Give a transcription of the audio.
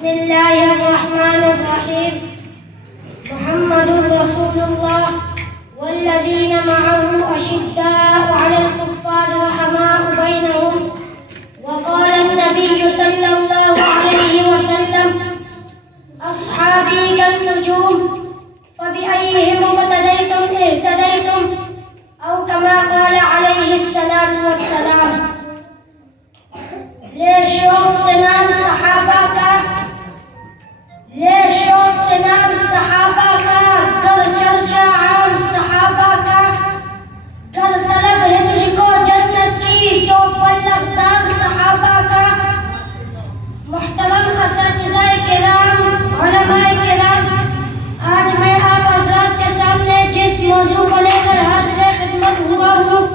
بسم اللہ الرحمن الرحیم محمد رسول اللہ والذین معه اشداء علی الکفار رحماء بینہم وقال النبی صلی اللہ علیہ وسلم اصحابی كالنجوم فبأيهم اقتديتم اهتديتم او كما قال علیہ الصلاة والسلام. لے شوق سے نام صحابہ کا، لے شوق سے نام صحابہ کا، گر چرچا عام صحابہ کا، گر طلب ہے تجھ کو جنت کی تو بلغ دام صحابہ کا. محترم اساتذہ کرام، علماء کرام، آج میں آپ حضرات کے سامنے جس موضوع کو لے کر حاضر خدمت ہوا ہوں